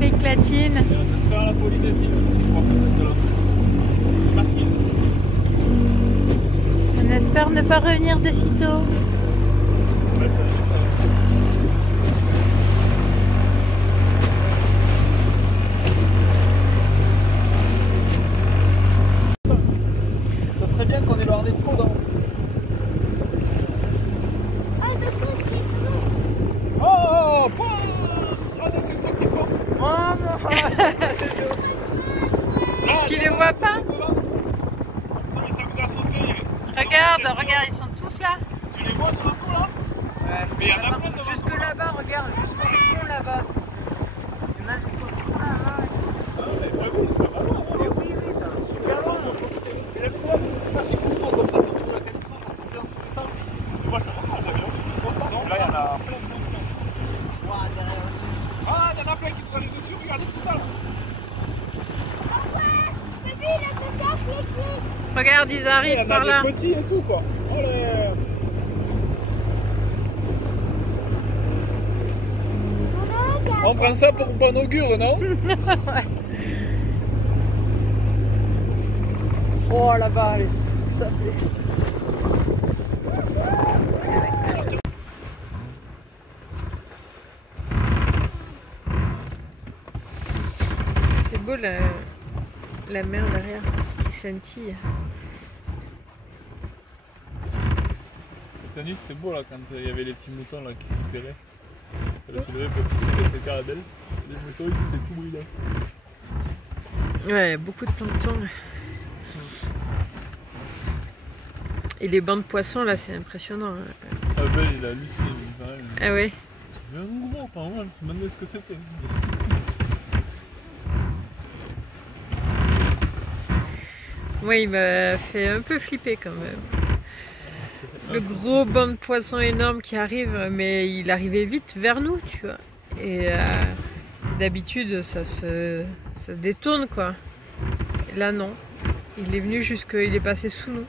Eric Latine. On espère la Polynésie. On espère ne pas revenir de sitôt. Ça serait bien qu'on ait leur des trous dans. Oh, des sections qu'il faut. Tu les vois pas? Regarde, regarde, ils sont tous là. Tu les vois dans là? Ouais. Mais il y en a plein devant. Jusque là-bas, regarde, jusqu'au fond là-bas. Il y en a jusqu'au fond là-bas. Ah ouais, bah oui, c'est pas loin. Mais oui, c'est super loin. Et le problème, c'est que c'est tout comme ça, tu vois, la calypso, ça saute bien dans tous les sens. Tu vois, ça va, là, il y en a plein de monde. Ah, il y en a plein qui te prennent les dessus, regardez tout ça. Regarde, ils arrivent par là. Il y en a des petits et tout, quoi. Allez. On prend ça pour bon augure, non? Oh là-bas, ça fait. C'est beau la mer derrière qui scintille. Cette nuit, c'était beau là quand il y avait les petits moutons là qui s'éclairaient. Ça les soulevait pour pousser quelques caradelles. Les moutons ils étaient tout brillants. Ouais, beaucoup de plancton. Et les bancs de poissons là, c'est impressionnant. Ah ben il a halluciné, il paraît. Ah ouais. J'ai vu un gros pas mal, je me demandais ce que c'était. Ouais, il m'a fait un peu flipper quand même. Le gros banc de poissons énorme qui arrive, mais il arrivait vite vers nous, tu vois. Et d'habitude, ça se détourne, quoi. Et là, non. Il est venu il est passé sous nous.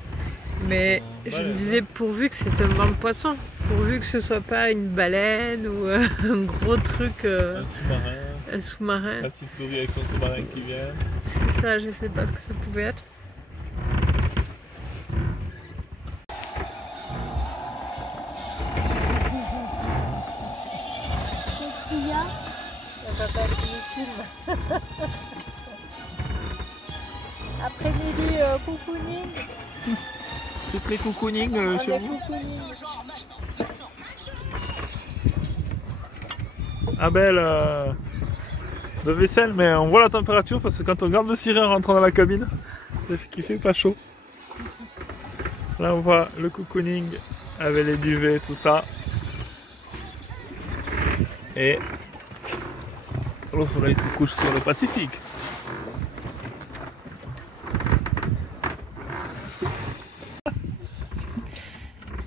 Mais je me disais, pourvu que c'est un banc de poissons, pourvu que ce soit pas une baleine ou un gros truc. Un sous-marin. Un sous-marin. La petite souris avec son sous-marin qui vient. C'est ça, je sais pas ce que ça pouvait être. Après-midi, cocooning. C'est très cocooning chez vous. Ah belle de vaisselle, mais on voit la température parce que quand on regarde le ciré en rentrant dans la cabine, ça fait qu'il fait pas chaud. Là on voit le cocooning avec les duvets, tout ça. Et le soleil se couche sur le Pacifique.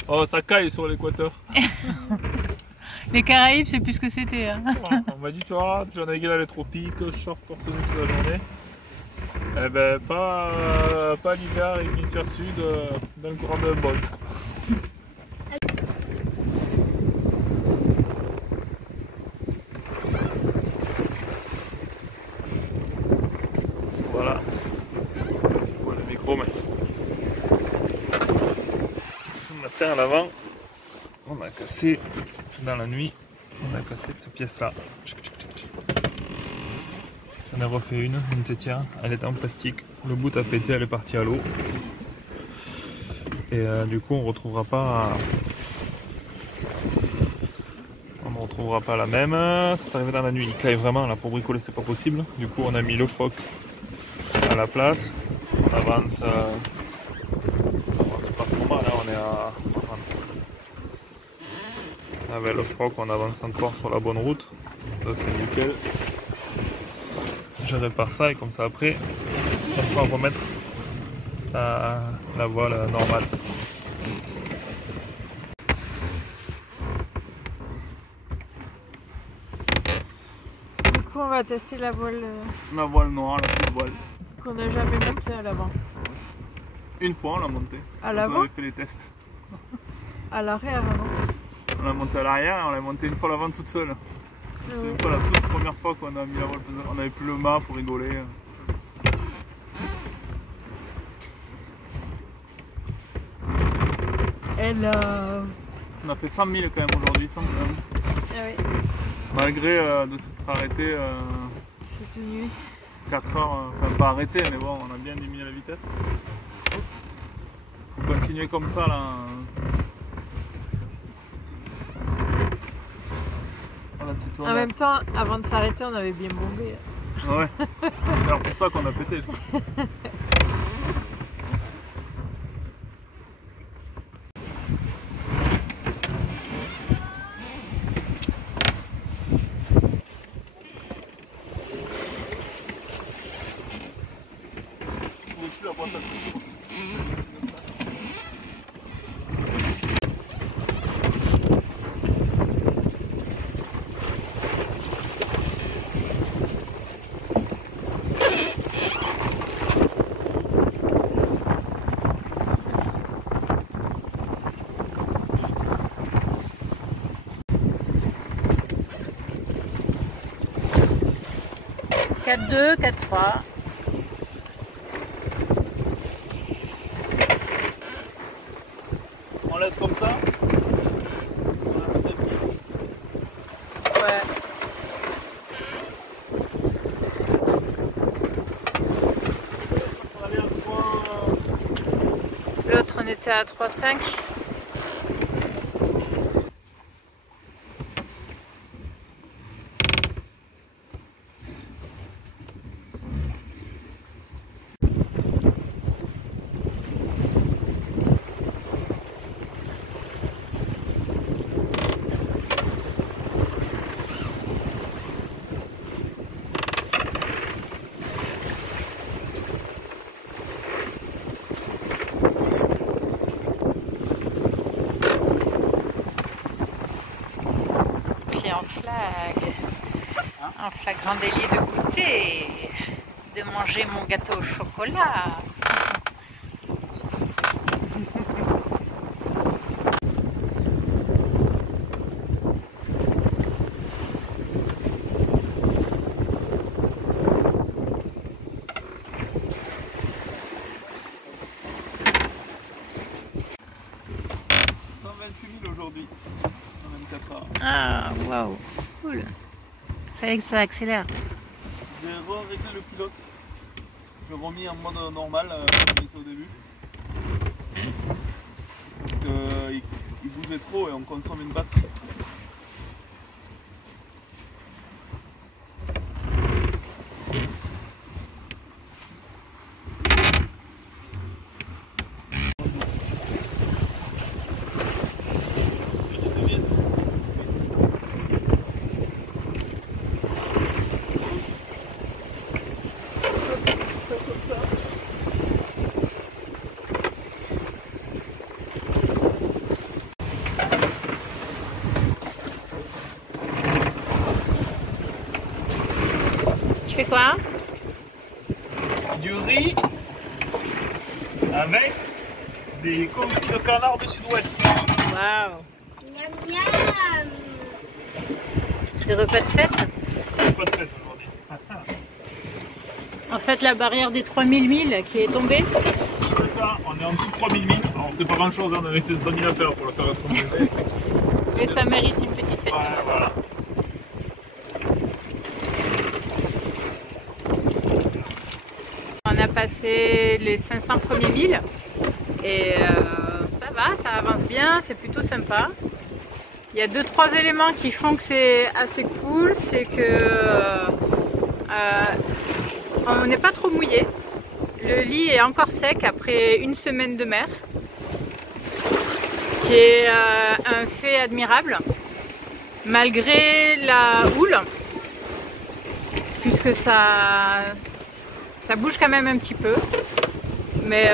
Oh, ça caille sur l'équateur. Les Caraïbes, c'est plus ce que c'était. Hein. Ouais, on m'a dit, tu vois, tu vas naviguer dans les tropiques, short torse nu toute la journée. Eh ben, pas l'hiver et l'hémisphère sud dans le courant de Bolt. Voilà. Je vois le micro, mais. Ce matin à l'avant, on a cassé, dans la nuit, on a cassé cette pièce-là. J'en ai refait une tétière, elle était en plastique, le bout a pété, elle est partie à l'eau. Et du coup on ne retrouvera pas la même. C'est arrivé dans la nuit, il caille vraiment, là pour bricoler c'est pas possible. Du coup on a mis le phoque à la place, on avance pas trop mal, hein, on est à... Avec le phoque on avance encore sur la bonne route, ça c'est nickel. Je répare ça et comme ça après on pourra remettre la voile normale. Du coup, on va tester la voile La voile noire, la petite voile. qu'on n'a jamais montée à l'avant. Une fois on l'a montée. À On l'avant? avait fait les tests. À l'arrière avant. On l'a montée à l'arrière et on l'a montée une fois à l'avant toute seule. C'est pas la toute première fois qu'on a mis la voile, on avait plus le mât pour rigoler. Elle On a fait 100 000 quand même aujourd'hui, 100 grammes. Ah oui, Malgré de s'être arrêté cette nuit. 4 heures, enfin pas arrêté, mais bon, on a bien diminué la vitesse. Faut continuer comme ça là. Voilà, petit tour En même temps, avant de s'arrêter, on avait bien bombé. Ouais, c'est alors pour ça qu'on a pété, je crois. La boîte à coups. Quatre 2, 4-3. On laisse comme ça. Ouais. L'autre, on était à 3,5. En flagrant délit de goûter, de manger mon gâteau au chocolat. Aujourd'hui, en 24 heures. Ah, waouh, cool. Ça y est que ça accélère. J'ai réglé le pilote. Je l'ai remis en mode normal, comme il était au début. Parce qu'il bougeait trop et on consomme une batterie. Tu fais quoi? Du riz avec des confits de canard du sud-ouest. Waouh. Miam miam. Des repas de fête? Pas de fête aujourd'hui. En fait, la barrière des 3000 milles qui est tombée. C'est ça, on est en dessous de 3000 milles. Alors c'est pas grand chose, on avait 500 000 à faire pour le faire être tombé. Mais ça mérite une petite fête. Ouais, voilà. On a passé les 500 premiers milles et ça va, ça avance bien, c'est plutôt sympa. Il y a 2-3 éléments qui font que c'est assez cool, c'est que on n'est pas trop mouillé. Le lit est encore sec après une semaine de mer, ce qui est un fait admirable, malgré la houle, puisque ça bouge quand même un petit peu. Mais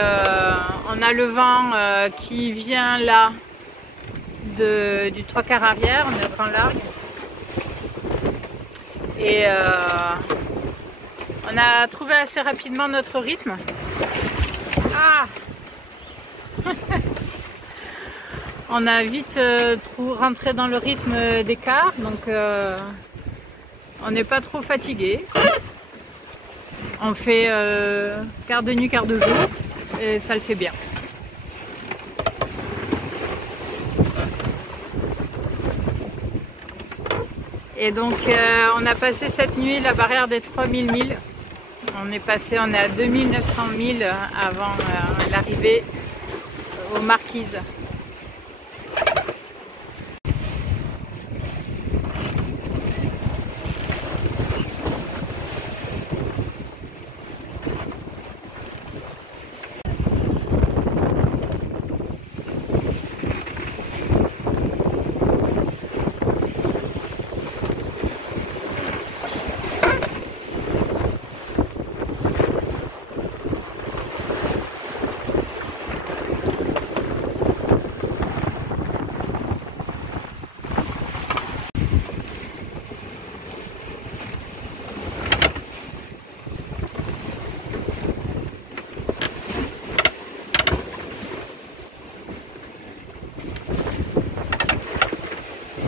on a le vent qui vient là du 3/4 arrière, on a le vent large. Et on a trouvé assez rapidement notre rythme. Ah on a vite rentré dans le rythme des quarts, donc On n'est pas trop fatigué. On fait quart de nuit, quart de jour et ça le fait bien. Et donc on a passé cette nuit la barrière des 3000 milles. On est à 2900 milles avant l'arrivée aux Marquises.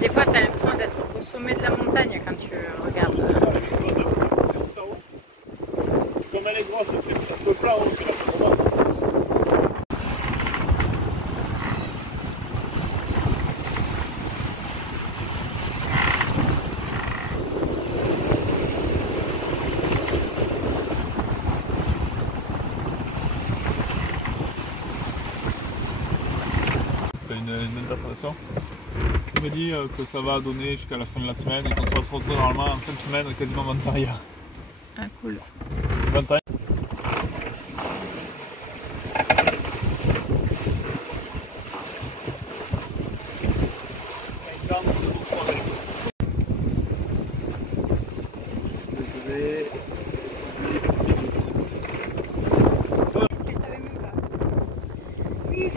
Des fois, tu as l'impression d'être au sommet de la montagne quand tu regardes. Comme elle est grosse, c'est un peu plat, on fait la photo. Une interprétation. Il me dit que ça va donner jusqu'à la fin de la semaine et qu'on va se retrouver normalement en fin de semaine quasiment Ventaya. Ah cool. Ventaya.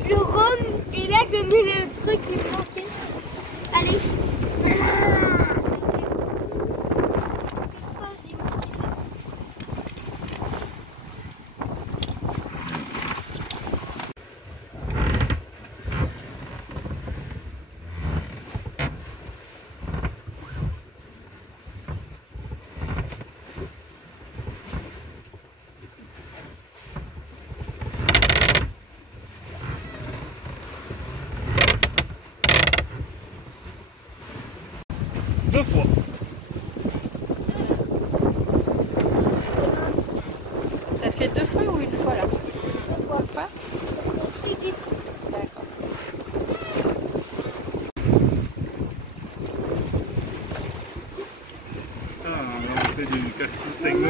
Je rhum et là je mets le truc qui est planté. Allez. Deux fois. T'as fait 2 fois ou 1 fois là? 2 fois pas? D'accord. Ah, on a fait du 4, 6, 5, 2.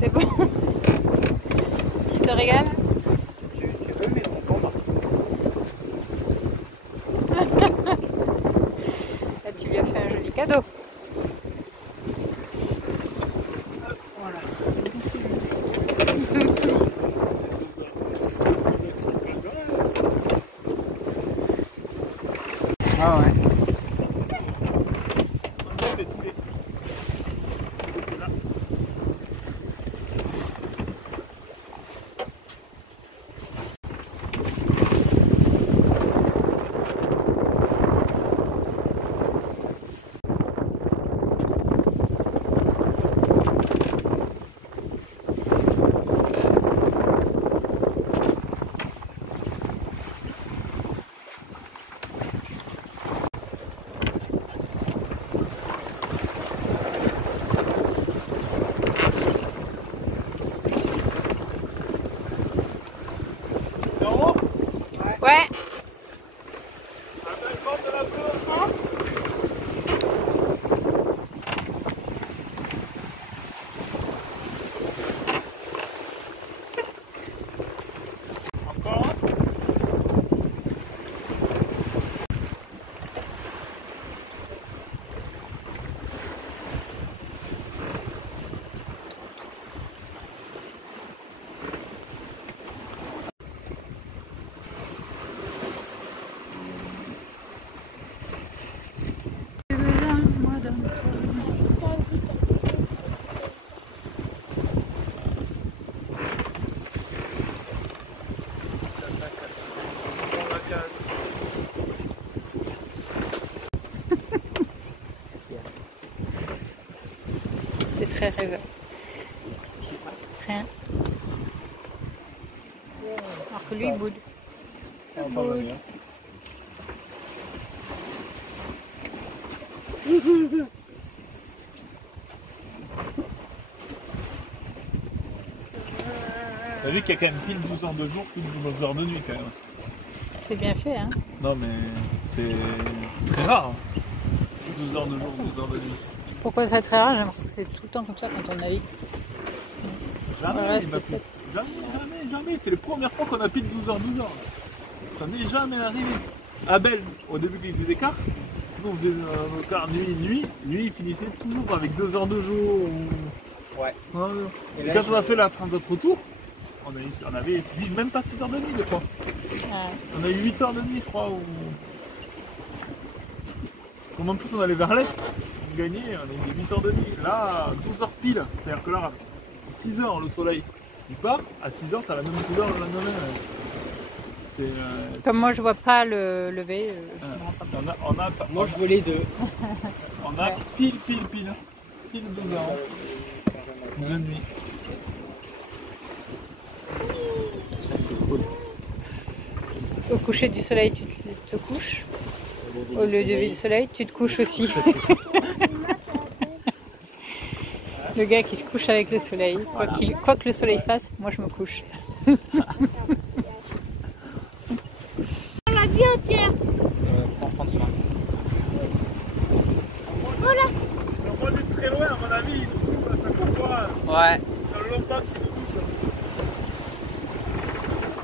C'est bon. Tu te régales? Tu veux, mais on prend pas. Là, tu lui as fait un joli cadeau. Voilà. Ah ouais. Ouais. très rêveur. Rien. Alors que lui, il boude. T'as vu qu'il y a quand même pile 12 heures de jour, plus de 12 heures de nuit quand même. C'est bien fait, hein. Non mais c'est très rare. Hein. 12 heures de jour, 12 heures de nuit. Pourquoi ça très rare? J'ai l'impression que c'est tout le temps comme ça quand on navigue. Jamais, peut-être. jamais. C'est la première fois qu'on a pile 12 heures, 12 heures. Ça n'est jamais arrivé. Abel, au début qu'il faisait des quarts, nous on faisait nos quarts nuit, lui il finissait toujours avec 2 heures de jour. Ouais. Et quand on a fait la transat retour, on avait même pas 6 heures de nuit des fois. Ah. On a eu 8 heures de nuit je crois. Comme en plus on allait vers l'est, on gagnait, on a eu 8 heures de nuit. Là, 12 heures pile, c'est-à-dire que là, c'est 6 heures le soleil. Il part, à 6 heures t'as la même couleur le lendemain. Comme moi je vois pas le lever, je me rends pas compte. Moi je veux les deux. On a pile 12 heures de nuit. Au coucher du soleil, tu te couches. Au lever du soleil, tu te couches aussi. Le gars qui se couche avec le soleil, quoi que le soleil fasse, moi je me couche. La vie entière. Prends soin. Voilà. On est très loin à mon avis, à chaque fois. Ouais. Ça fait longtemps qu'ils nous touchent.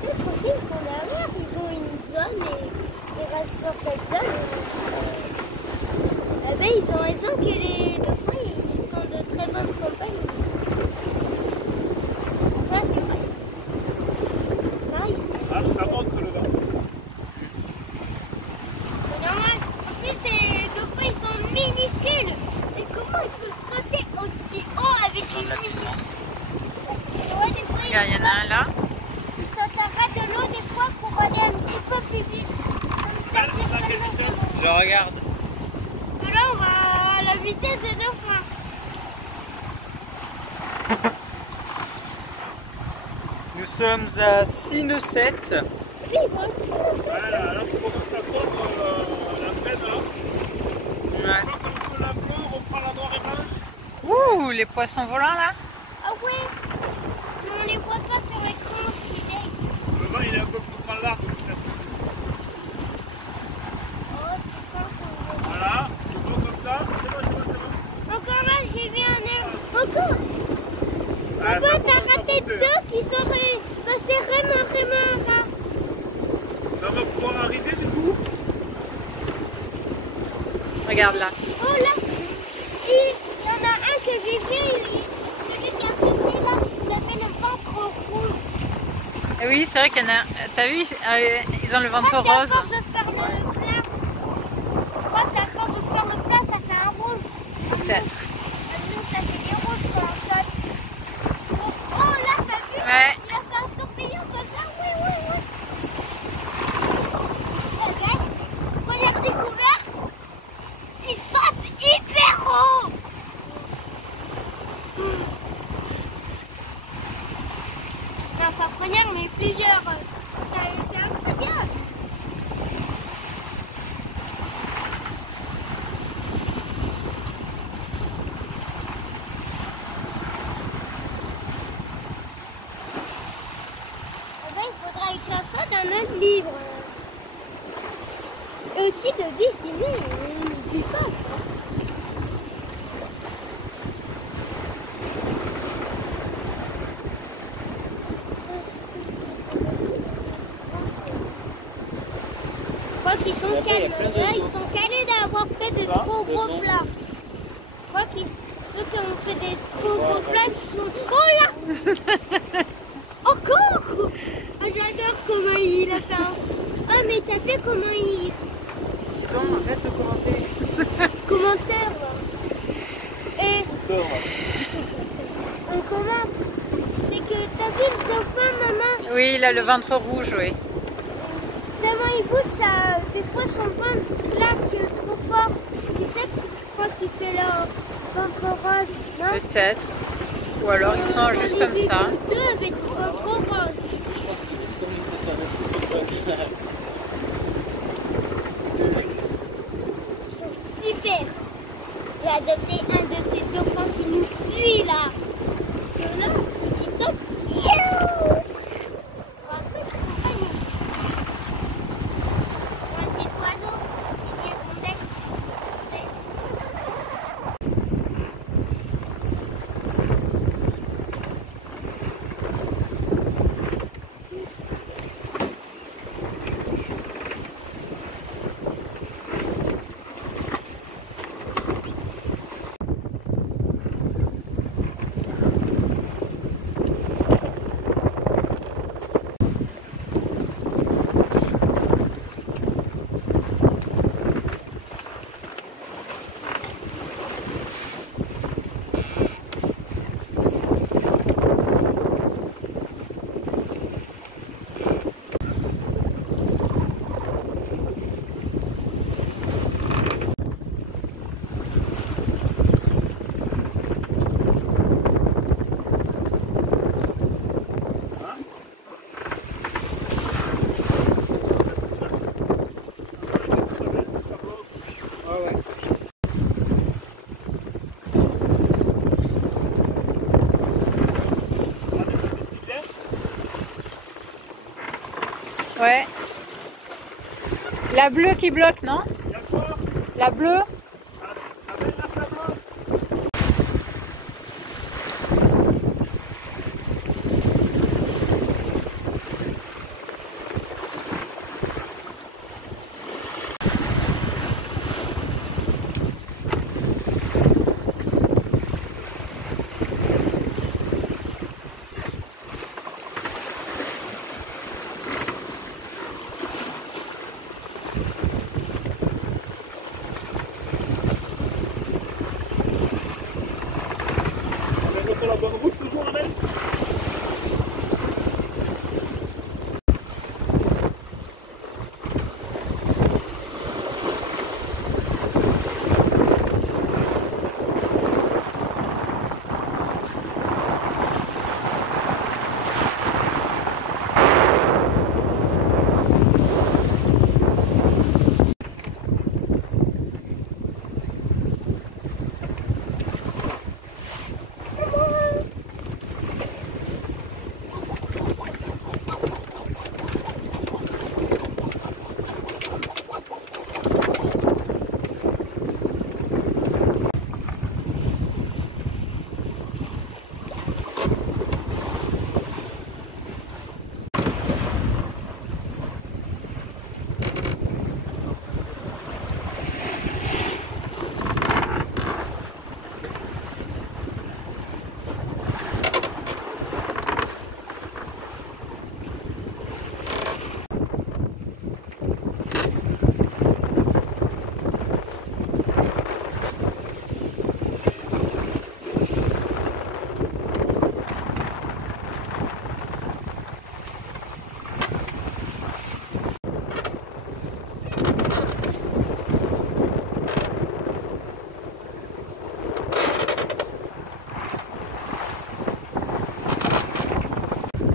C'est tranquille, ils sont derrière, ils ont une zone et ils restent sur cette zone. Eh ben, ils ont raison que les dauphins, ils sont de très bonne compagnie. Ouais, c'est vrai. Pareil. Ah, ça monte le vent. C'est normal. En plus, les dauphins, ils sont minuscules. Mais comment ils peuvent sauter aussi haut avec une puissance? Ouais, des fois, Regarde, il y en a un là. ils sautent en ras de l'eau des fois pour aller un petit peu plus vite. Comme ça, Je regarde. que là, on va à la vitesse des dauphins. Nous sommes à 6,7. Oui, bon. Voilà, là, on commence à prendre la peine là. Ouais. Quand on peut la prendre, on prend la noire et blanche. Ouh, les poissons volants là. Ah ouais. Mais on les voit pas sur l'écran. Le vent il est un peu plus grand large. Oh, c'est ça. Voilà, je prends comme ça. C'est bon. Encore là, j'ai vu un air. Encore. Ah, Papa, ça t'as commence à raté monter. deux qui sont passés vraiment là. Ça va pouvoir arriver du coup. Regarde là. Oh là. Il y en a un que j'ai vu, celui qui a sauté là, il avait le ventre rouge. Et oui, c'est vrai qu'il y en a. T'as vu, ils ont le ventre Ah, rose. c'est à force de faire le plat. Moi, c'est à force de faire le plat, ça fait un rouge. Peut-être. Nous, ça fait des rouges quand on saute. Oh là, t'as vu? Ouais. Il a fait un tourbillon comme ça. Oui. Regarde, première découverte, il saute hyper haut. Non, pas première, mais plusieurs. C'est incroyable. Eh ben, il faudra écrire ça dans notre livre. Et aussi de dessiner. On n'oublie pas ça. Je crois qu'ils sont calmes. Là, ils sont calés d'avoir fait de trop gros plats. Je crois qu'ils ceux qui ont fait des trop gros plats sont... Oh là. Encore. Oh, j'adore comment il a fait un... Oh, mais t'as fait comment il... Bon, arrête de commenter. Commentaire, là. Et on commente. C'est que t'as vu le dauphin, maman? Oui, il a le ventre rouge, oui. tellement il bouge, ça, des fois son ventre là qui est trop fort. Tu sais, je crois qu'il fait leur ventre rose, non? Peut-être. Ou alors ils sont juste comme ça. Les deux avec le ventre rose. Je pense qu'il est comme une tête avec Super. J'ai adopté un de ces dauphins qui nous suit là. Et là, il saute. Youhou! Un truc compagnie. Un petit oiseau qui vient son bec. Ouais. La bleue qui bloque, non? La bleue? Sur la bonne route toujours, Amel?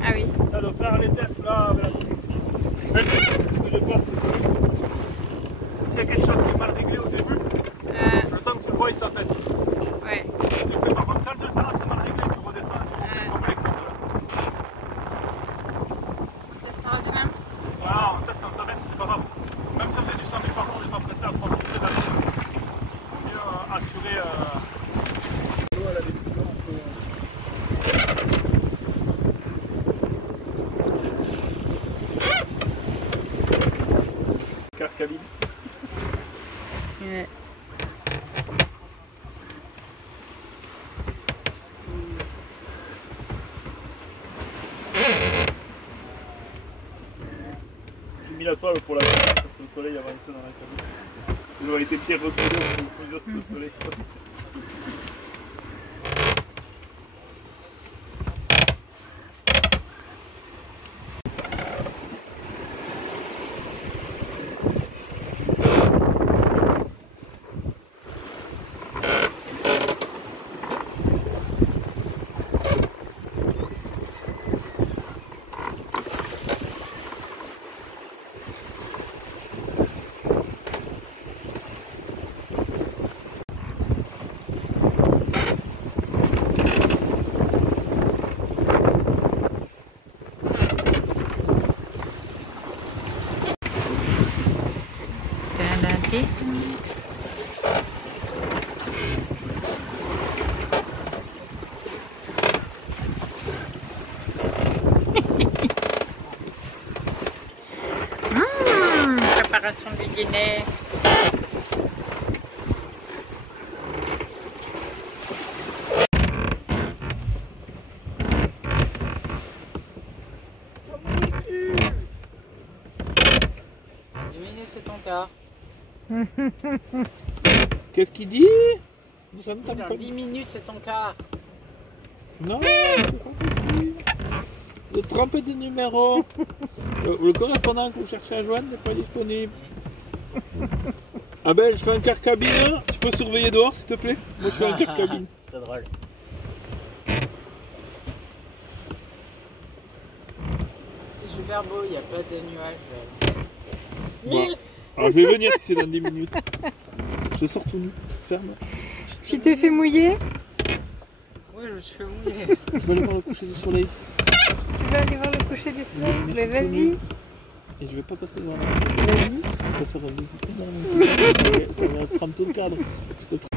Ah oui. Ça doit faire les tests là. Même ce que je pense, c'est que s'il y a quelque chose qui est mal réglé au début, le temps que tu le vois, il s'appelle. Ouais. Tu le fais par contre, quand tu le fais là, c'est mal réglé, tu redescends et tu refais comme les comptes. On testera demain. Voilà, on teste comme ça, même si c'est pas grave. Même si on fait du 100 000 par an, on n'est pas pressé à prendre toutes les années. Il faut mieux assurer. L'eau, elle a des petits blancs un peu. Cabine. Ouais. J'ai mis la toile pour la cabine parce que le soleil avançait dans la cabine. Il aurait été pire reculé au plusieurs que le soleil. Guinée. C'est ton quart. Qu'est-ce qu'il dit? Dans 10 minutes, c'est ton quart. Non, c'est pas possible. Vous êtes trompé de numéro. Le correspondant que vous cherchez à joindre n'est pas disponible. Abel, je fais un quart cabine. Tu peux surveiller dehors, s'il te plaît? Moi, je fais un quart cabine. C'est drôle. C'est super beau, il n'y a pas de nuages. Bon. Alors, je vais venir si c'est dans 10 minutes. Je sors tout nu. Ferme. Tu t'es fait mouiller? Oui, je me suis fait mouiller. Je vais aller voir le coucher du soleil. Tu vas aller voir le coucher du soleil? Mais Mais je suis tout vas-y. nu. Et je vais pas passer devant la. Vas-y. Je vais faire un zizi énorme. Ça va prendre tout le cadre. Je te prie.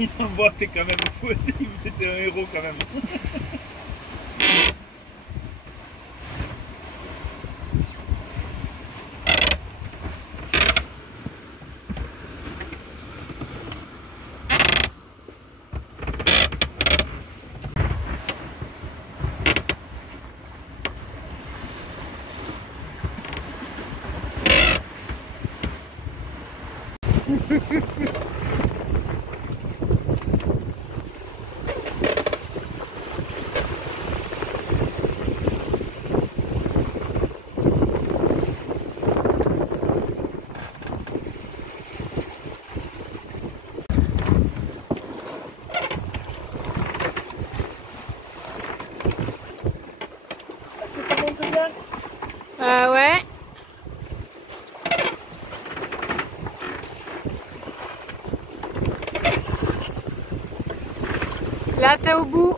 Il envoie, t'es quand même fou, t'étais un héros quand même. Ouais. Là, t'es au bout.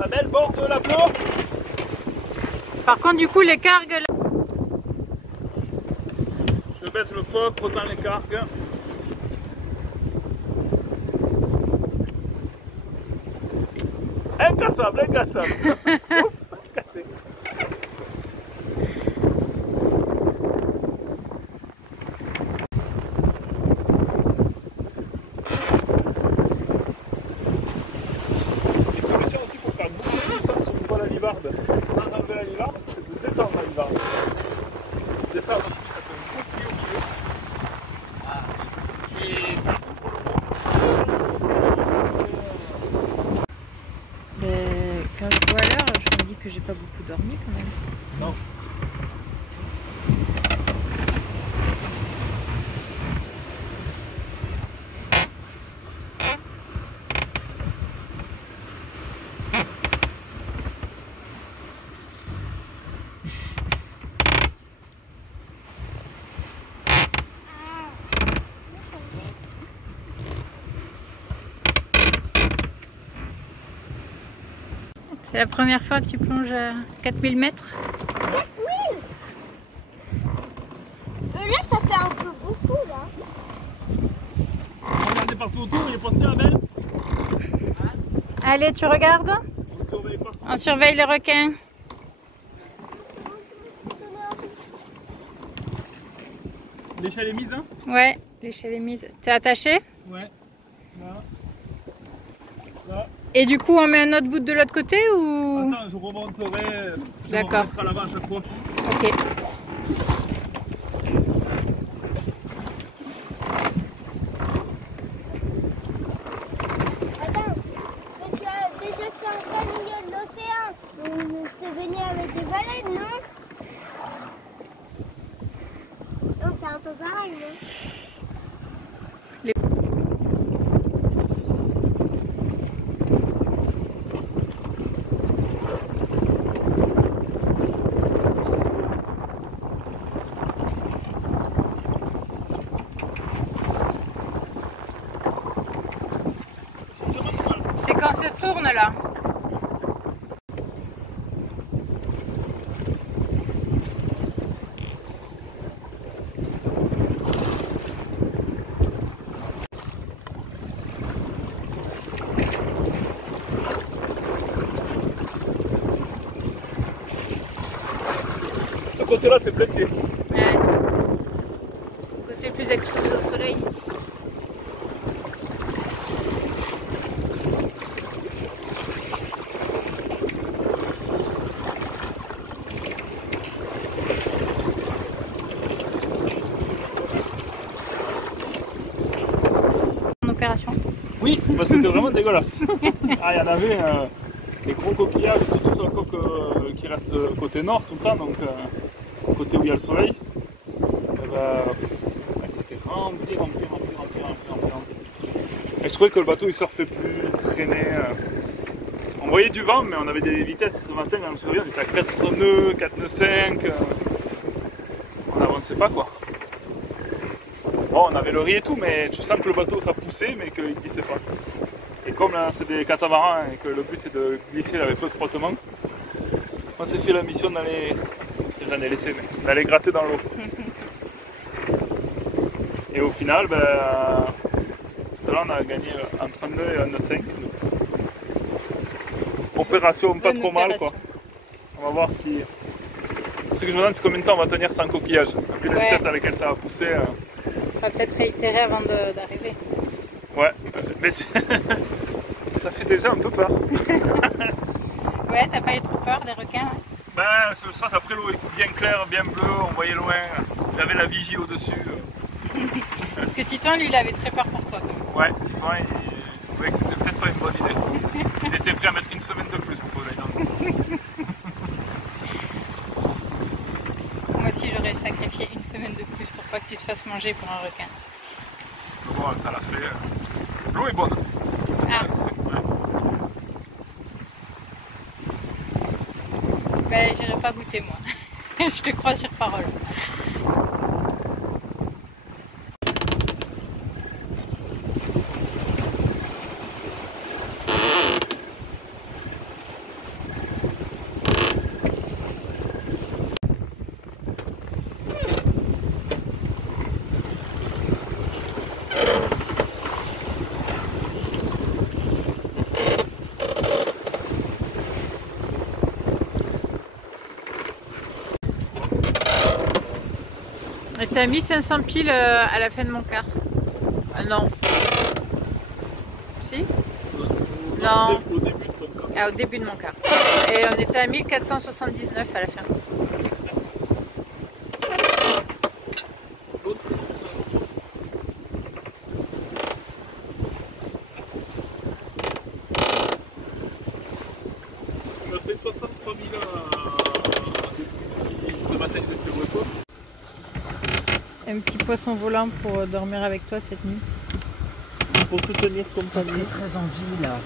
Abel, bord de la flot. Par contre, du coup, les cargues là. Je baisse le foc, autant les cargues. Incassable, incassable. Oups, cassé. Une solution aussi pour faire beaucoup de puissance au niveau de la livarde, sans enlever la livarde, c'est de détendre la livarde. Descendre aussi, ça fait un beau pli au milieu. Et Mais quand je vois l'heure, je me dis que j'ai pas beaucoup dormi quand même. non. C'est la première fois que tu plonges à 4000 mètres? Oui. Là, ça fait un peu beaucoup, là. Regardez partout autour, il est posté Abel. Allez, tu regardes? On surveille pas. On surveille les requins. L'échelle est mise, hein? Ouais, l'échelle est mise. T'es attaché? Ouais. Là. Là. Et du coup, on met un autre bout de l'autre côté ou? Attends, je remonterai. Je D'accord. remonterai à l'avant à chaque fois. Ok. Attends, mais tu as déjà fait un pas milieu de l'océan. Tu es venu avec des baleines, non? Non, c'est un peu pareil, non? C'est quand ça tourne là. ce côté-là, c'est plein pied. Ouais. Côté plus exposé au soleil. En opération. Oui, bah, c'était vraiment dégueulasse. Ah, il y en avait des gros coquillages, surtout sur la coque qui reste côté nord tout le temps, donc côté où il y a le soleil. Et bah, c'était rempli. Et je trouvais que le bateau il surfait plus, il traînait. On voyait du vent, mais on avait des vitesses. Ce matin, quand je me souviens, on était à 4 nœuds, 4 nœuds 5. On n'avançait pas quoi. Bon, on avait le riz et tout, mais tu sens que le bateau ça poussait, mais qu'il ne glissait pas. Et comme là c'est des catamarans et que le but c'est de glisser avec peu de frottement, on s'est fait la mission d'aller. J'en ai laissé, mais d'aller gratter dans l'eau. Et au final, ben, tout à l'heure on a gagné entre 1 nœud et 1 nœud 5. Opération pas trop mal quoi. On va voir si. Ce que je me demande c'est combien de temps on va tenir sans coquillage. Vu la vitesse à laquelle ça va pousser. On va peut-être réitérer avant d'arriver. Ouais, mais ça fait déjà un peu peur. Ouais, t'as pas eu trop peur des requins? Hein? Ben, ce soir après l'eau est bien claire, bien bleue, on voyait loin. J'avais la vigie au-dessus. Parce que Titouan, lui, il avait très peur pour toi. Ouais, Titouan, il trouvait que c'était peut-être pas une bonne idée. Il était prêt à mettre une semaine de plus pour qu'on aille dans l'eau. Moi aussi, j'aurais sacrifié une semaine de plus pour pas que tu te fasses manger pour un requin. Bon, ça l'a fait. L'eau est bonne. Ah. Ouais. Ben, j'irai pas goûter, moi. Je te crois sur parole. Et t'as mis 500 piles à la fin de mon quart. Non. Si? Non. Au début de ton cas. Ah, au début de mon quart. Et on était à 1479 à la fin. On a fait 63 000 depuis ce matin depuis le repos. Un petit poisson volant pour dormir avec toi cette nuit. Pour te tenir compagnie. Très envie là.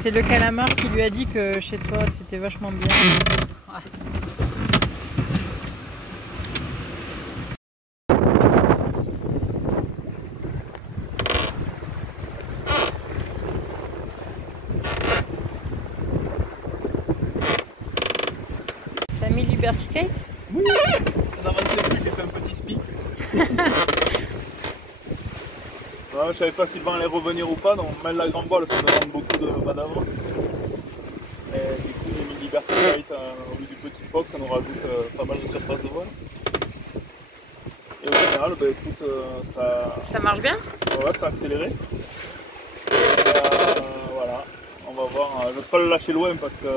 C'est le calamar qui lui a dit que chez toi c'était vachement bien. Ouais. T'as mis Liberty Kate? Oui, on n'avançait plus, j'ai fait un petit speak. Ouais, je savais pas si le vent allait revenir ou pas, donc même la grande voile ça demande beaucoup de manœuvres. Et du coup j'ai mis Liberty Light au lieu du petit fox, ça nous rajoute pas mal de surface de voile. Et au final, bah, écoute, Ça marche bien? ouais, ça a accéléré. Et, voilà, on va voir. J'ose pas le lâcher loin parce que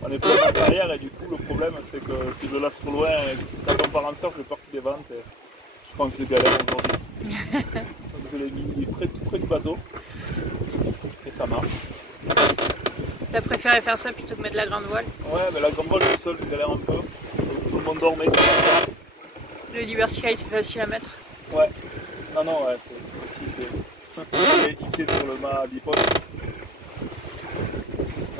on est pas mal derrière et du coup le problème c'est que si je le lâche trop loin et quand on part en surf, j'ai peur qu'il évente et je pense que je galère aujourd'hui. Donc je l'ai mis tout près du bateau et ça marche. T'as préféré faire ça plutôt que mettre la grande voile? Ouais, mais la grande voile tout seul, je galère un peu. Donc, tout le monde dormait, c'est Le Liberty Kite c'est facile à mettre? ouais. Non, ouais, c'est petit, c'est hissé sur le mât à bipote.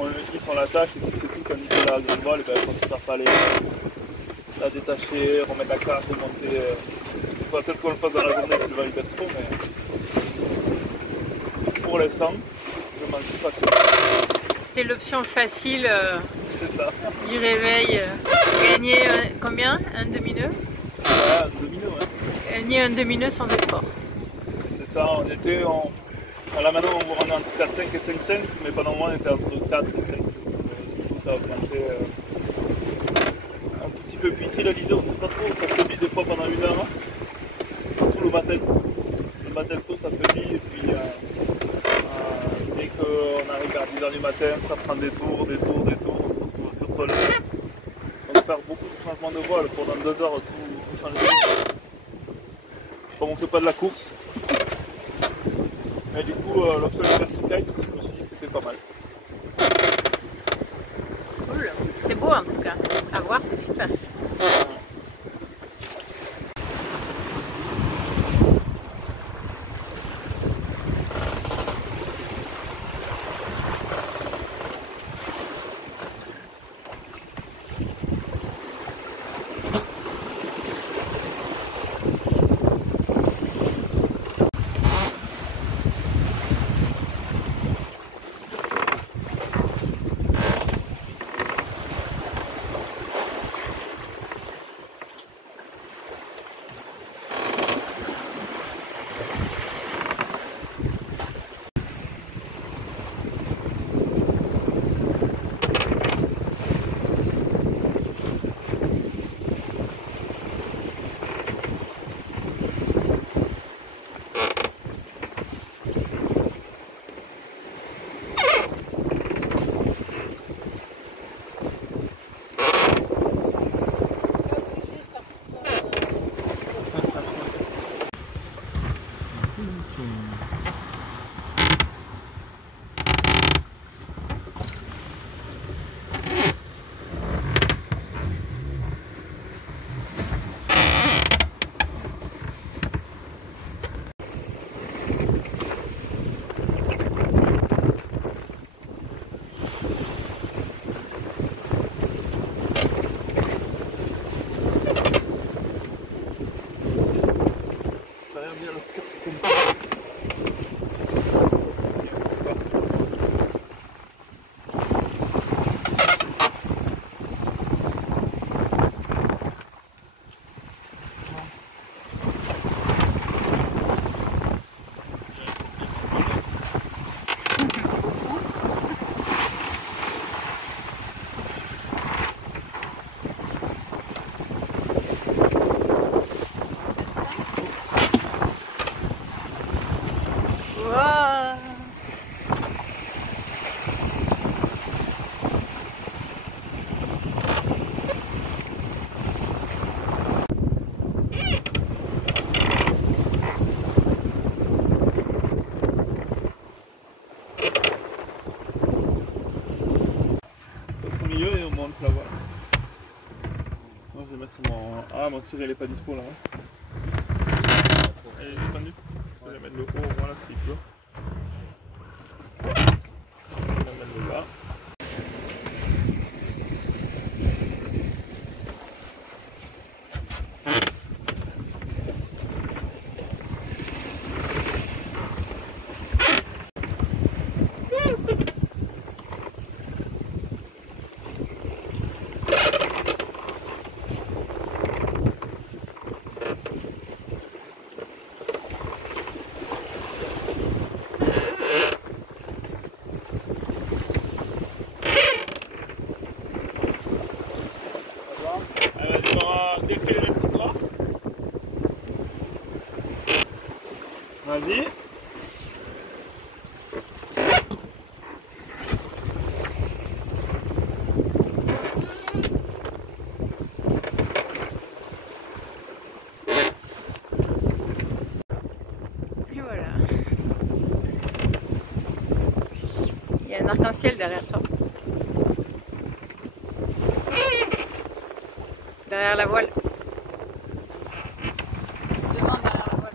On le met sur la tâche et puis c'est tout, tandis que la grande voile, ben, quand tu ne pas la détacher, remettre la carte, remonter. Il faudra peut-être qu'on le fasse dans la journée si le vent il baisse trop, mais pour l'instant, je m'en suis passé. C'était l'option facile C'est ça. du réveil. Gagner combien? Un demi-nœud? Ouais, un demi-nœud, ouais. Gagner un demi-nœud sans effort. C'est ça, on était en. Là maintenant on est entre 4,5 et 5,5, mais pendant un moment on était entre 4 et 5. ça a augmenté un tout petit peu. Puis ici, la visée, on ne sait pas trop, ça faiblit des fois pendant 1 heure. Surtout le matin. Le matin tôt, ça faiblit. Et puis, dès qu'on arrive à 10 h du matin, ça prend des tours, on se retrouve sur toile. On va faire beaucoup de changements de voile pendant 2 heures, tout changer. Comme on ne fait pas de la course. Mais du coup, l'option verticale, je me suis dit que c'était pas mal. Cool. C'est beau en tout cas. À voir, c'est super. La voile. Moi je vais mettre mon. Ah, mon ciré il est pas dispo là. Hein. Il est suspendu. Je vais mettre le haut, voilà s'il pleut. Je vais mettre le bas. Vas-y. Et voilà. Il y a un arc-en-ciel derrière toi. Derrière la voile. Devant derrière la voile.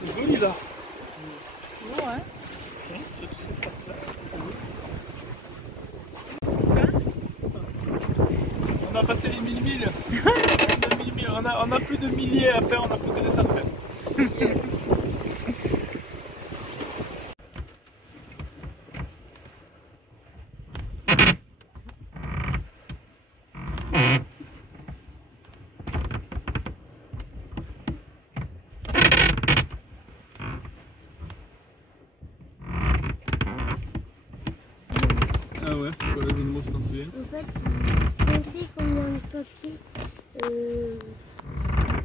C'est joli là. Bon, hein. On a passé les 1000 milles. On a plus de milliers à faire, on a plus que des centaines. ouais, c'est quoi le jeu de mots, je t'en souviens? En fait, il comptait combien de papiers.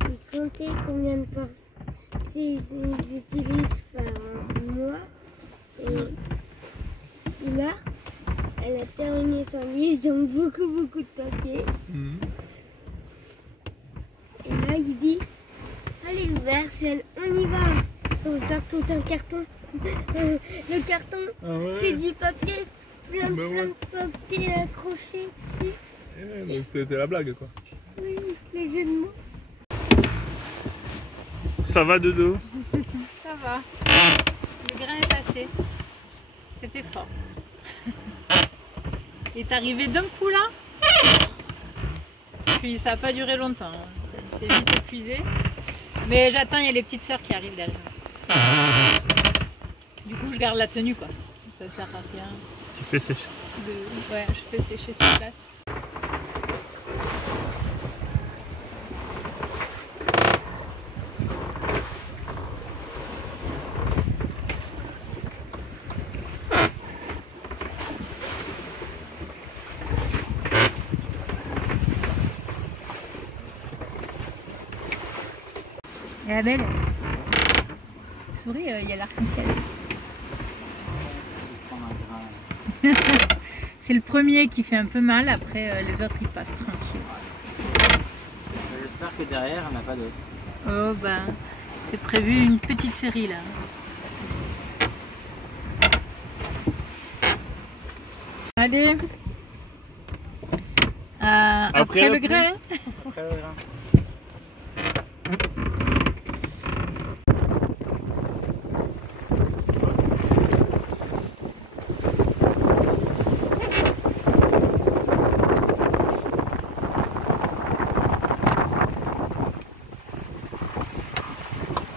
Il comptait combien de papiers ils utilisent par mois. Et là, elle a terminé son livre, donc beaucoup de papiers. Et là, il dit, allez, Marcel, on y va. On va faire tout un carton. Le carton, c'est du papier, plein de papier accroché dessus. Donc c'était la blague, quoi. Oui, le jeu de mots. Ça va, Dodo? Ça va. Le grain est passé. C'était fort. Il est arrivé d'un coup là. Puis ça n'a pas duré longtemps. C'est vite épuisé. Mais j'attends, il y a les petites sœurs qui arrivent derrière. Du coup, je garde la tenue, quoi. Ça sert à rien. Tu fais sécher. Ouais, je fais sécher sur place. Elle est belle. Souris, il y a l'arc-en-ciel. C'est le premier qui fait un peu mal, après les autres ils passent tranquille. J'espère que derrière il n'y en a pas d'autres. Oh ben, c'est prévu une petite série là. Allez, après le grain. Après le grain.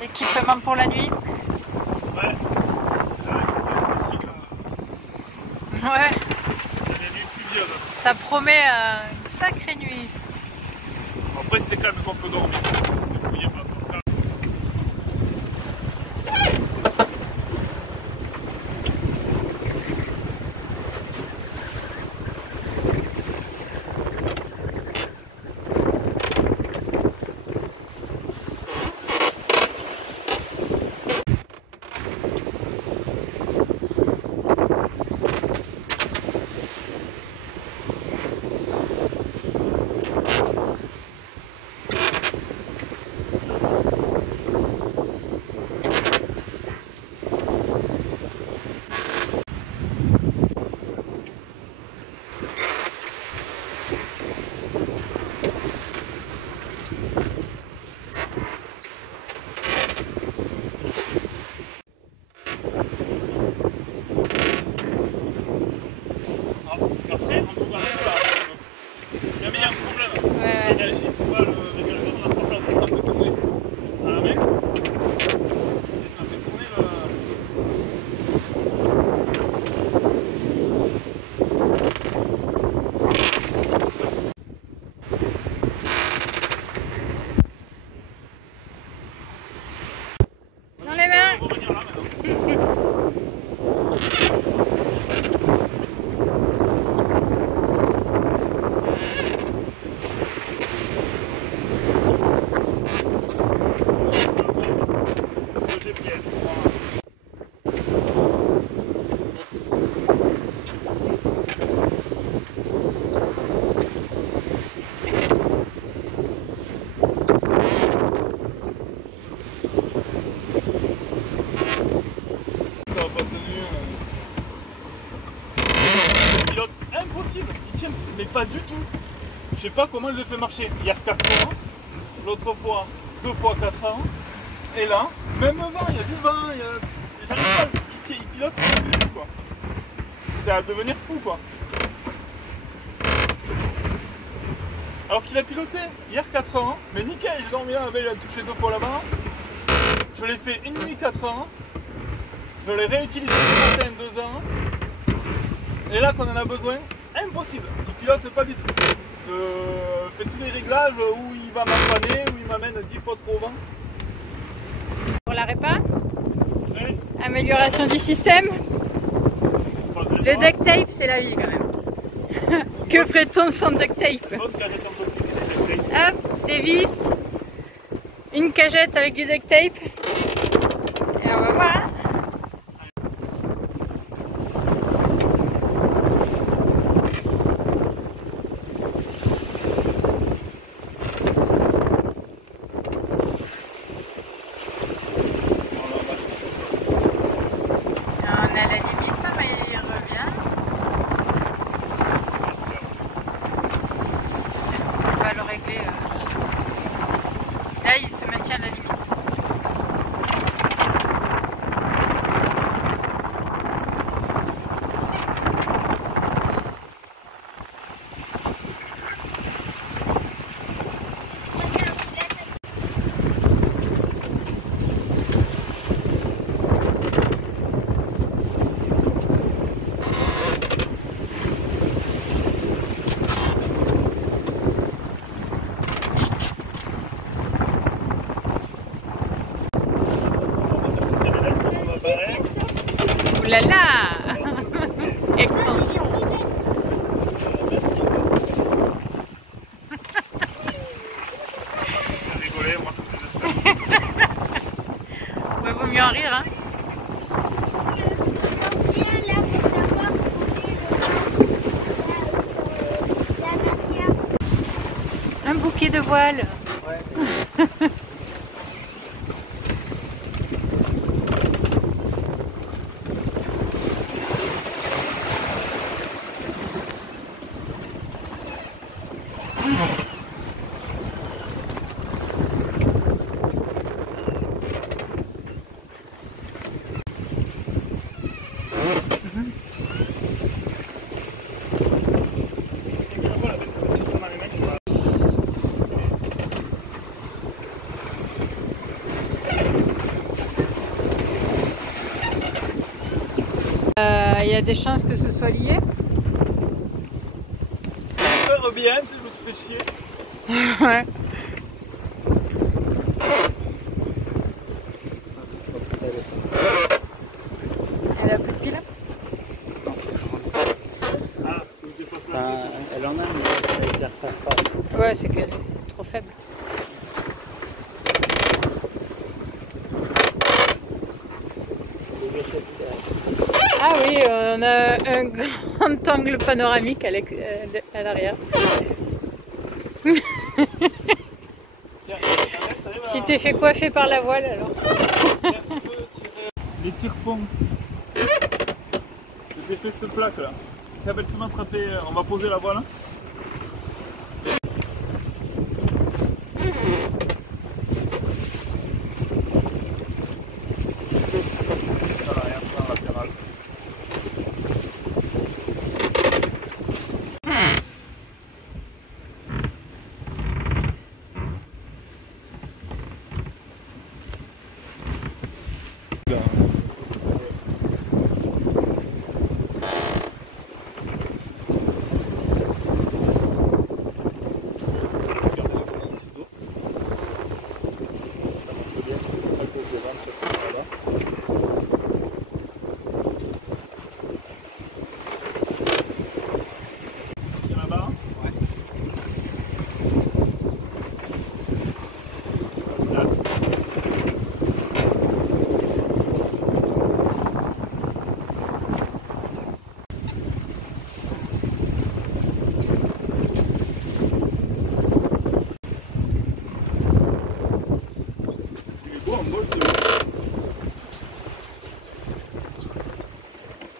Équipement pour la nuit. Ouais. Ouais. Des nuits pluvieuses. Ça promet une sacrée nuit. Après, c'est calme qu'on peut dormir. N'oubliez pas. Mais pas du tout. Je sais pas comment je le fais marcher. Hier 4 ans, l'autre fois 2 fois 4 ans, et là, même vent, il y a du vent, j'arrive pas, il pilote pas du tout, quoi. C'est à devenir fou, quoi. Alors qu'il a piloté hier 4 ans, mais nickel, il a dormi là, il a touché 2 fois là-bas. Je l'ai fait une nuit 4 ans, je l'ai réutilisé ce matin 2 ans, et là qu'on en a besoin, impossible, il pilote pas du tout. Je fais tous les réglages où il va m'empanner, où il m'amène 10 fois trop au vent. Pour la répa, Oui. amélioration du système. Le duct tape c'est la vie quand même. Que ferait-on sans duct tape? Bonne cagette en plastique et des duct tape. Hop, des vis, une cagette avec du duct tape. Et on va voir. Hein. On est à la limite, ça, mais il revient. Est-ce qu'on va le régler Là, il se maintient à la limite. Ouh là là. Extension. Rigoler, moi ça me désespère. Ouais, vaut mieux en rire, hein. Un bouquet de voiles. Ouais. Il y a des chances que ce soit lié. Ça revient si je me suis fait chier. Ouais. Elle a plus de pile? Ah, des fois ça. Enfin, elle en a, mais ça éclaire pas fort. Ouais, c'est qu'elle est trop faible. Ah oui, on a un grand angle panoramique à l'arrière. Tiens, t'arrives à... Tu t'es fait coiffer par la voile alors? Un petit peu tirer les tire-fonds. Je t'ai fait cette plaque là. Isabelle, tu peux m'attraper, on va poser la voile. Hein. Voilà, et après en latéral.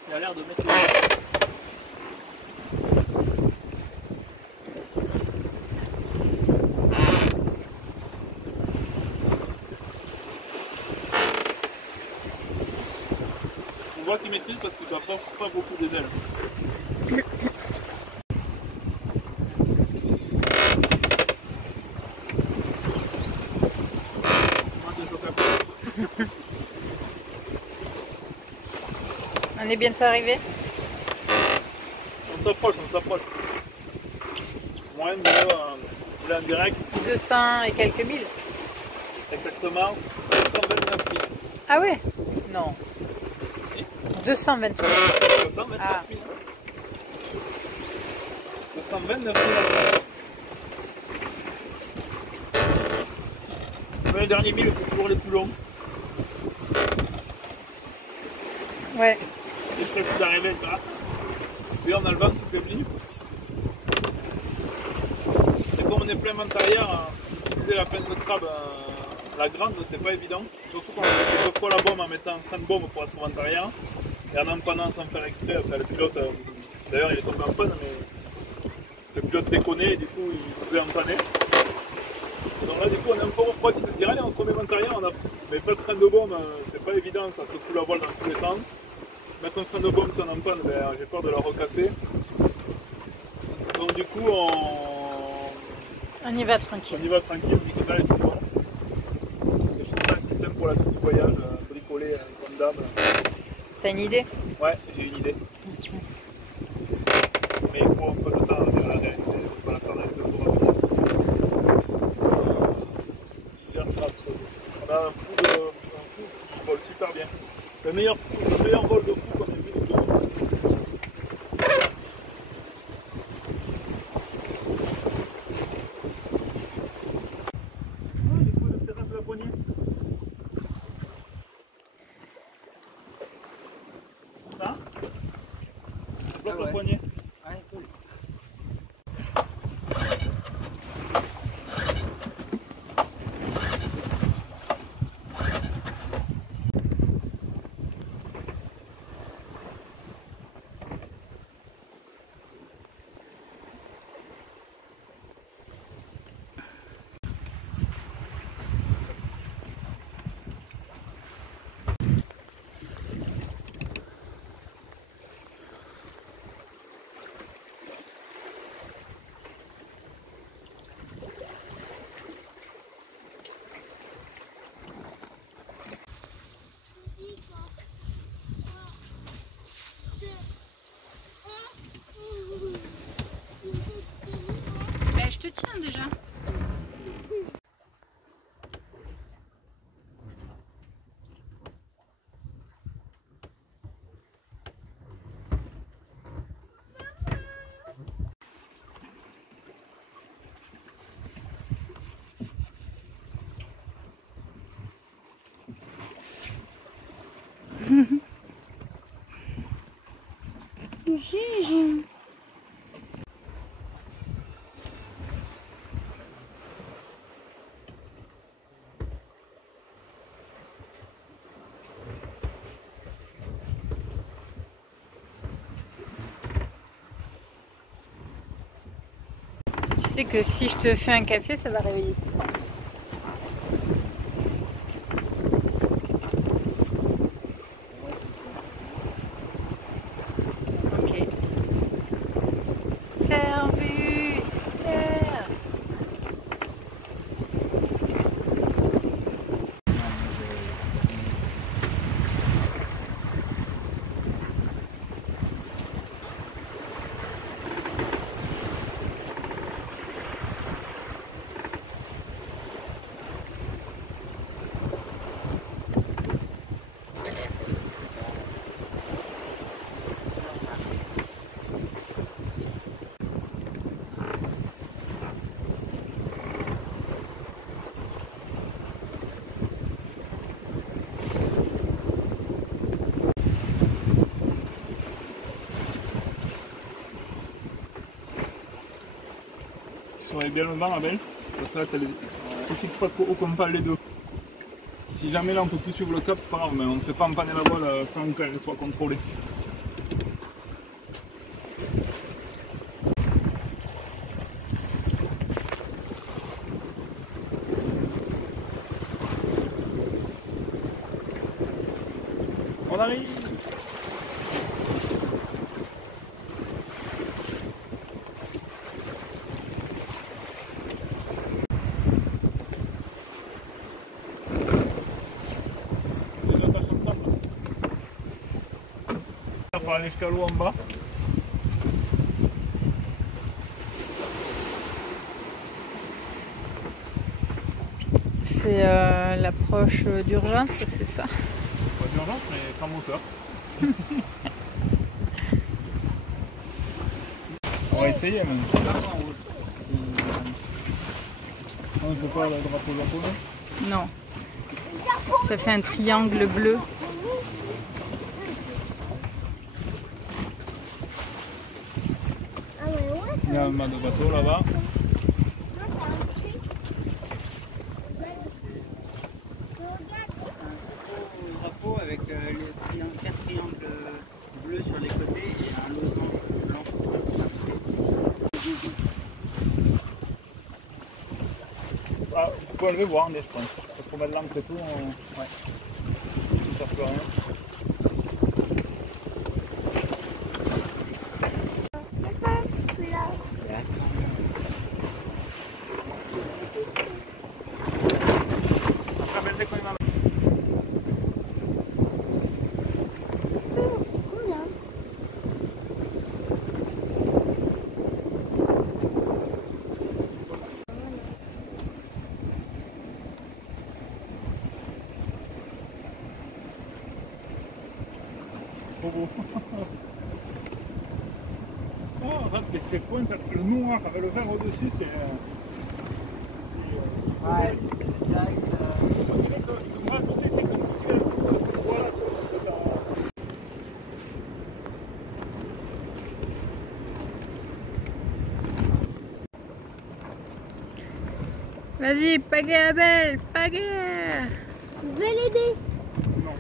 Il a l'air de mettre le... On voit qu'il maîtrise parce qu'il ne doit pas beaucoup des ailes. On est bientôt arrivé. On s'approche, on s'approche. Moins de là en direct. 200 et quelques mille. Exactement 229 000. Ah ouais? Non. 228. 229 Ah. 000. 129 000 à l'heure. Les derniers 1000, c'est toujours les plus longs. Ouais. Et presque d'arriver là. Puis on a le vent qui faiblit. Et comme on est plein vent arrière, utiliser la pince de crabe, la grande, c'est pas évident. Surtout quand on fait 2 fois la bombe en mettant frein de bombe pour être au vent arrière. Et en empannant sans faire exprès, enfin, le pilote, d'ailleurs il est tombé en panne, mais le pilote déconnait et du coup il nous a empanné. Donc là du coup on est un peu refroidi de se dire allez on se remet vent arrière, mais pas de frein de bombe, c'est pas évident, ça secoue la voile dans tous les sens. Mettre un frein de bombe si on en panne, ben, j'ai peur de la recasser. Donc du coup On y va tranquille. on y va tranquille, on dit que là est tout bon. Je sais pas un système pour la suite du voyage, bricolé comme d'hab. T'as une idée? Ouais, j'ai une idée. Mais il faut un peu de temps à dire la réalité, il ne faut pas la faire dans les 2 jours à on a un fou qui vole super bien. Le meilleur vol de fou qu'on ait vu de tout. Du coup, le serrage de la poignée. Ça bloque la poignée. Ouais, cool. Ben, je te tiens déjà. Tu sais que si je te fais un café, ça va réveiller. Ok. Terre vue, terre. Surveille bien le vent, Abel. Comme ça, tu ne fixes pas trop haut comme pas les deux. Si jamais là on peut plus suivre le cap, c'est pas grave, mais on ne fait pas empanner la voile sans qu'elle soit contrôlée. On arrive! On va aller jusqu'à l'eau en bas. C'est l'approche d'urgence, c'est ça? Pas d'urgence, mais sans moteur. va essayer même. Non, c'est pas le drapeau japonais. Non. Ça fait un triangle bleu. Ah ouais, ouais. Il y a un mât de bateau là-bas. Drapeau avec les 4 triangles bleus sur les côtés et un losange blanc. Ah, vous pouvez le voir, je pense. Parce qu'on met de l'encre et tout, ouais. Ça sert plus à rien. Trop beau. Oh, regarde, ces points, le noir avec le vert au-dessus, c'est... Ouais, direct. Moi, à côté, c'est comme si tu avais ce bois-là, Vas-y, pagaie Abel, pagaie. Je vais l'aider. non.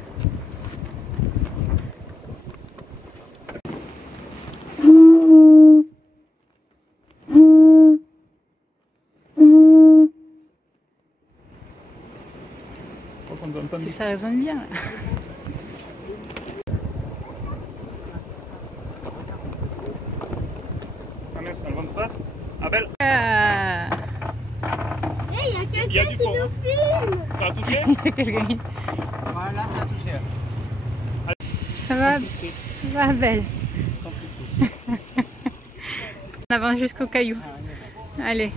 Ça résonne bien. Là. Ah mince, elle va de face. Abel, Ah. Hey, il y a il y a quelqu'un du qui fond. nous filme. Ça a touché? Voilà, ça a touché. Ça va Abel. On avance jusqu'au caillou. Allez.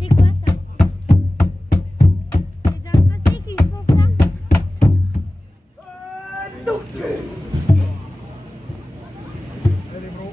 C'est quoi ça? C'est dans le passé qu'ils font ça? Allez, bro.